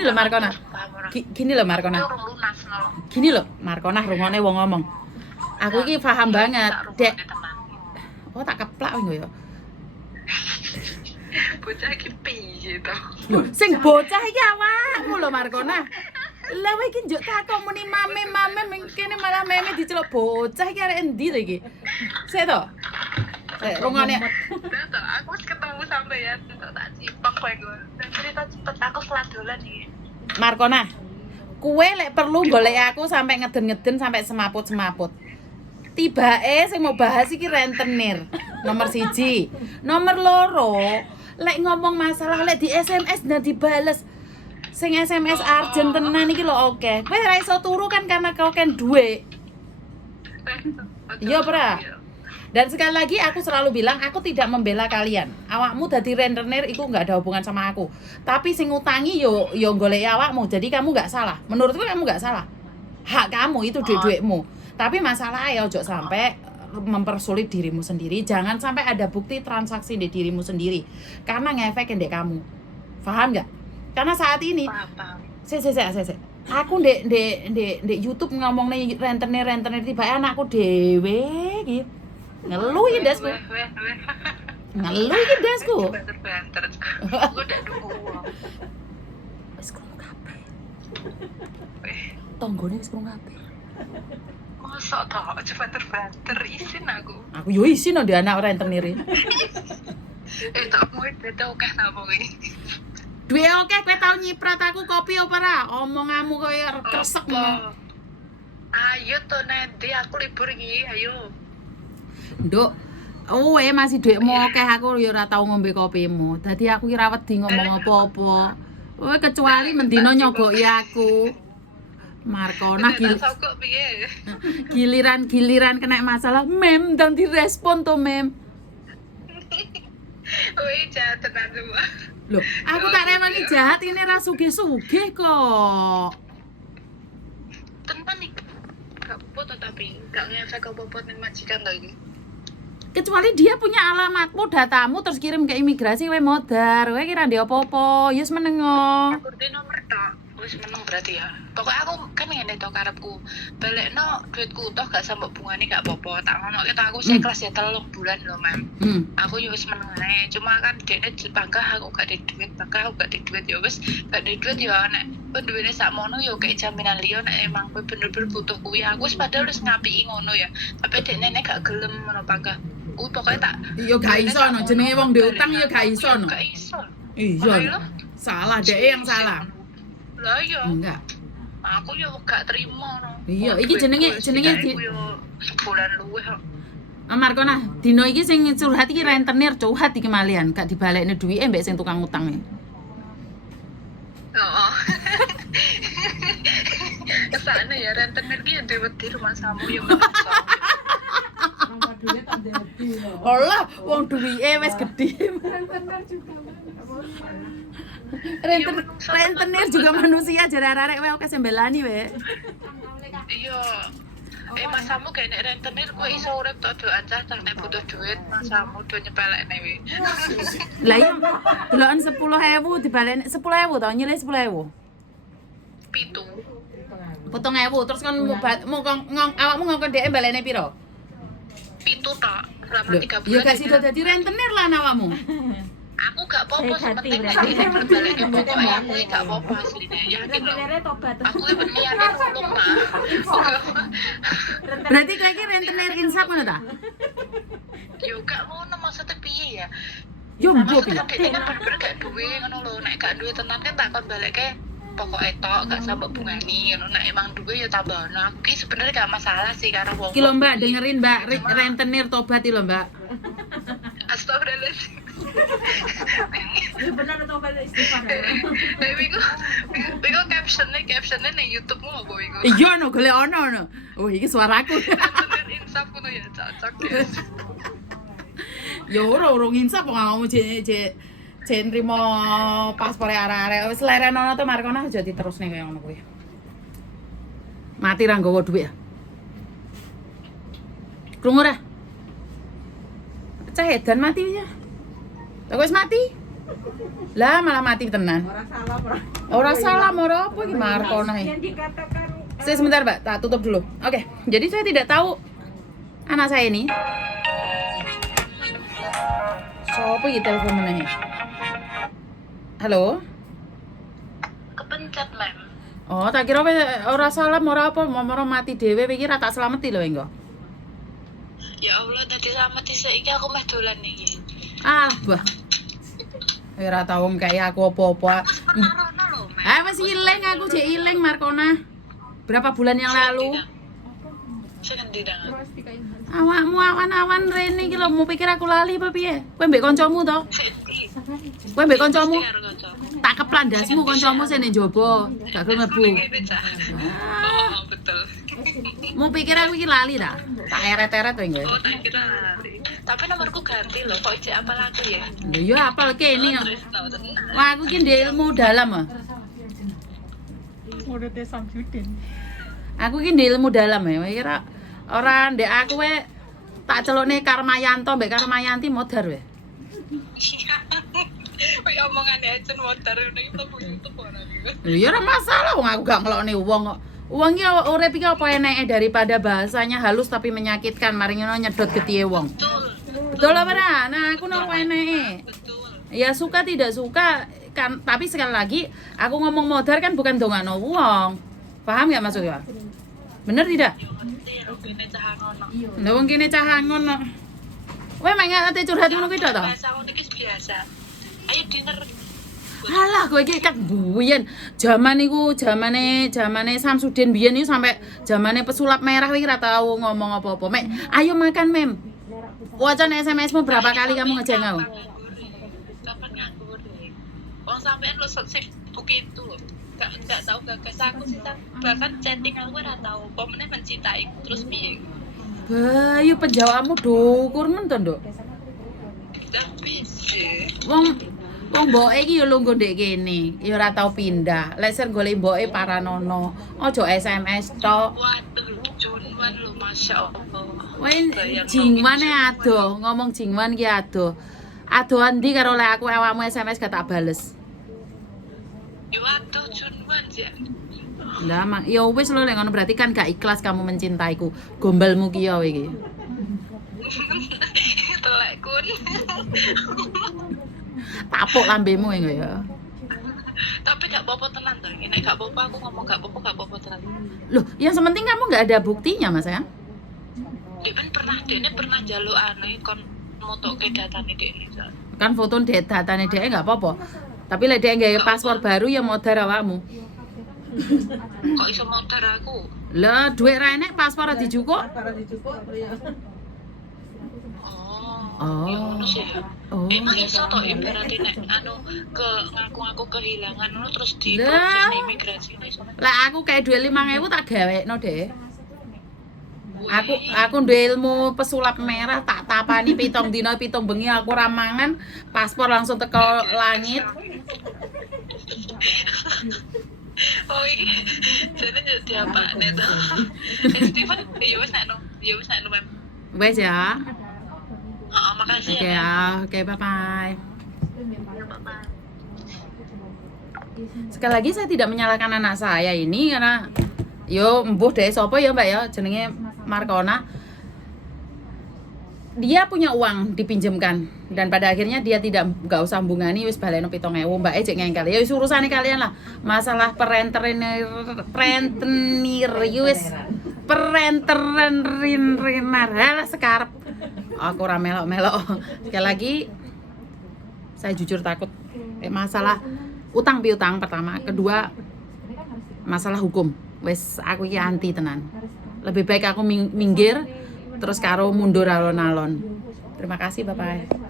gini loh Markona. Gini loh Markona. Gini loh Markona rungokne wong ngomong. Aku iki paham banget, Dek. Oh tak keplak ngono ya. Bocah iki piye to? Lho, sing bocah iki awakmu lho Markona. Lah kowe iki njuk takok muni mame kene malah meme diceluk bocah iki arek endi to iki? Sik to. Sik rungokne. Aku wis ketemu sampeyan tak cipek kowe nggo. Dan cerita cepet aku seladolan iki. Markona. Kowe lek perlu golek aku sampai ngeden-ngeden sampai semaput-semaput. Tibake sing mau bahas iki rentenir. Nomor 1. Nomor 2, lek ngomong masalah lek di SMS dan dibales. Sing SMS urgent tenan iki lho oke. Kowe ora iso turu kan karena kau kan duwe. Iya, Pra. Dan sekali lagi aku selalu bilang aku tidak membela kalian. Awakmu dadi rentenir iku enggak ada hubungan sama aku. Tapi sing ngutangi yo golek awakmu. Jadi kamu enggak salah. Menurutku kamu enggak salah. Hak kamu itu duit-duitmu. Tapi masalah ya ojo sampai mempersulit dirimu sendiri. Jangan sampai ada bukti transaksi di dirimu sendiri. Karena ngefek ndek kamu. Paham enggak? Karena saat ini Sik. Aku ndek YouTube ngomongne rentenir tiba anakku dhewe iki. Ngeluh iki dasku. Ngeluh iki dasku. Banter-banter. Aku udah nunggu. Wis krungu kabeh. Tonggone wis krungu kabeh. Masa toh aja banter-banter isin aku. Aku yo isin no di anak rentenir. Tak mau beda oke napa iki. Duwe oke kowe tau nyiprat aku kopi apa ora? Omonganmu koyo kresek ngono. Ayo to nanti aku libur iki, ayo. Nduk, masih duitmu akeh aku ya ora tau ngombe kopimu. Dadi aku ki ra wedi ngomong apa-apa. Kowe kecuali mendino nyogoki aku. Markona giliran kena masalah mem dan direspon to mem. Wih jahat tenan semua. Loh, aku tak rewangi jahat ini ra sugih-sugih kok. Tenan nih. Gak apa tapi gak ngefek apa-apa ning majikan to iki. Kecuali dia punya alamatmu, datamu terus kirim ke imigrasi kowe modar. Kowe kira ndek apa-apa, ya wis menengo. Aku di nomor tok. Wis meneng berarti ya. Pokoknya aku kan ngene to karepku. Balekno duitku toh gak sampe bungane gak apa-apa. Tak ngono kita aku ikhlas ya 3 bulan lho, Mam. Aku yo wis meneng ae. Cuma kan dekne bangga aku gak ada duit, bangga aku gak ada duit ya wis gak ada duit ya nek duwene sakmono yo kayak jaminan liya nek emang kowe bener-bener butuh kuwi. Aku wis padahal wis ngapiki ngono ya. Tapi dekne nek gak gelem ngono bangga. Kuwi pokoke tak yo gak iso no jenenge wong duwe utang yo gak iso no. Gak iso. Iya. Salah dhek yang salah. Lah iya. Enggak. Aku yo gak terima no. Iya, iki jenenge di sebulan luwih kok. Markona, dino iki sing curhat iki rentenir curhat iki malian, gak dibalekne duwike mbek sing tukang utang e. Heeh. Kesana ya rentenir ki di rumah samu yo gak iso. Allah, wong duwike wis gedhe. Rentenir juga manusia jar arek kowe oke sembelani we. Iya. Masamu kayak nek rentenir kowe iso urip tok do ancah nek butuh duit masamu do nyepelekne we. Lah iya, deloken 10.000 dibalekne 10.000 to, nyilih 10.000. 7. 4.000 terus kan awakmu ngongkon dhek balekne piro? 7 tok selama 3 bulan. Ya gak sida dadi rentenir lah awakmu. Aku gak apa-apa sepenting nek iki berbalik pokoke aku gak apa-apa asline. Yakin lho. Aku iki berniat nulung mah. Berarti kowe iki rentenir insaf ngono ta? Yo gak ngono maksudnya piye ya? Yo mbok piye? Nek kan bener-bener gak duwe ngono lho. Nek gak duwe tenan kan takon balekke pokoke tok gak sampe bungani ngono. Nek emang duwe ya tambahono. Aku ki sebenarnya gak masalah sih karo wong. Ki lho Mbak, dengerin Mbak, rentenir tobat lho Mbak. Astagfirullahaladzim. Ya benar tobat istighfar. Iku captionnya ning YouTube-mu apa iku? Iya no, golek ono. Oh, iki suaraku. Bener insaf ngono ya cocok ya. Ya urung insaf kok ngomong jek nrimo paspore arek-arek. Wis lerenono to Markona aja diterusne kaya ngono kuwi. Mati ra nggawa dhuwit ya. Krungu ra? Pecah edan mati ya. Lah wis mati. Lah malah mati tenan. Ora salah ora apa iki Markona iki. Yang dikatakan Saya sebentar Mbak, tak tutup dulu. Oke, jadi saya tidak tahu anak saya ini. Sopo iki telepon meneh? Halo? Kepencet, Mem. Oh, tak kira ora salah ora apa, mau mati dhewe iki ra tak slameti lho engko. Ya Allah, tadi sama saiki aku meh dolan iki. Ah, bah. Ora tau kayak aku apa-apa. Penarono lho, Mem. Wis ilang aku jek ilang Markona. Berapa bulan yang lalu? Sing endi dah? Awakmu awan-awan rene iki lho, mau pikir aku lali apa piye? Kowe mbek kancamu to? Senti. Kowe mbek kancamu? Karo kancaku. Tak keplandasmu kancamu sing ning jaba. Gak gelem mlebu. Oh, betul. Mau pikir aku iki lali ta? Tak eret-eret to engko. Oh, tak kira. Tapi nomorku ganti loh, kok ijek apal aku ya? Lho yo apal kene kok. Terus tau tenan. Wah, aku iki ndek ilmu dalam ah. muridnya Samsudin. Aku iki ndek ilmu dalam ya. Kira ora ndek aku wae tak celukne Karmayanto mbek Karmayanti modar wae. Wih, omongannya aja motor udah kita punya YouTube orang gitu. Lho ya ora masalah wong aku gak ngelokne wong kok. Wong iki urip iki apa eneke daripada bahasanya halus tapi menyakitkan mari ngono nyedot getihe wong. Betul. Betul apa ora? Nah, aku napa eneke? Betul. Ya suka tidak suka kan, tapi sekali lagi aku ngomong modar kan bukan dongakno wong. Paham ya maksudnya? Bener tidak? Yo ngerti ya rupine cah ngono. Lha wong kene cah ngono. Kowe mek ate curhat ngono kuwi tok to? Biasa ngono iki biasa. Ayo dinner. Alah kowe iki kan buyen. Zaman niku zamane Samsudin biyen iki sampai zamane pesulap merah iki ora tau ngomong apa-apa. Mek, ayo makan, Mem. Wacan SMS-mu berapa kali kamu ngejeng aku? Kapan nganggur nih? Wong sampean lo sibuk itu loh. Enggak tahu gagas aku sih bahkan chatting aku ora tahu. Komennya mencintaiku terus piye? Bayu penjawabmu dukur men to, Nduk. Tapi sih. Wong mboke iki ya lungguh ndek kene, ya ora tau pindah. Lek ser golek mboke paranono. Aja SMS tok. Waduh, Junwan lo Masya Allah. Kowe jingwane adoh, ngomong jingwan ki adoh. Adohan ndi karo lek aku awakmu SMS gak tak bales. Yo waduh Junwan sih. Lah mak ya wis lho lek ngono berarti kan gak ikhlas kamu mencintaiku. Gombalmu ki ya iki. Telek kun. Tapuk lambemu engko ya. Tapi gak apa-apa tenan to. Nek gak apa-apa aku ngomong gak apa-apa tenan. Loh, yang sepenting kamu nggak ada buktinya, Mas ya? Dia pernah jaluk aneh kon motoke datane dekne. Kan foto datane dhek nggak apa-apa. Tapi lek dhek nggawe paspor baru ya modar awakmu. Kok iso motor aku? Lah, duit ra enek paspor ora dijukuk. Oh. Ya ngono sih. Oh. Emang iso to ibaratnya nek anu ke ngaku-ngaku kehilangan ngono terus di Lah. proses imigrasi iso. Lah aku kayak duit 5.000 tak gawekno deh. Aku duwe ilmu pesulap merah tak tapani 7 dina 7 bengi aku ra mangan, paspor langsung teko langit. Oh iki jane jadi apa nek to. Steven ya wis nek no Mem. Wes ya. Heeh, makasih Oke ya. ya, oke bye bye. Bye-bye. Sekali lagi saya tidak menyalahkan anak saya ini karena yo mbuh deh sapa ya Mbak ya jenenge Markona. Dia punya uang dipinjamkan dan pada akhirnya dia nggak usah mbungani wis baleno 7.000 Mbak ejek ngengkel. Ya wis urusane kalian lah. Masalah perentenir wis perentenrinar lah sekarep. Aku ora melok-melok. Sekali lagi saya jujur takut masalah utang piutang pertama, kedua masalah hukum. Wes aku iki anti tenan. Lebih baik aku minggir terus karo mundur alon-alon. Terima kasih, bye-bye.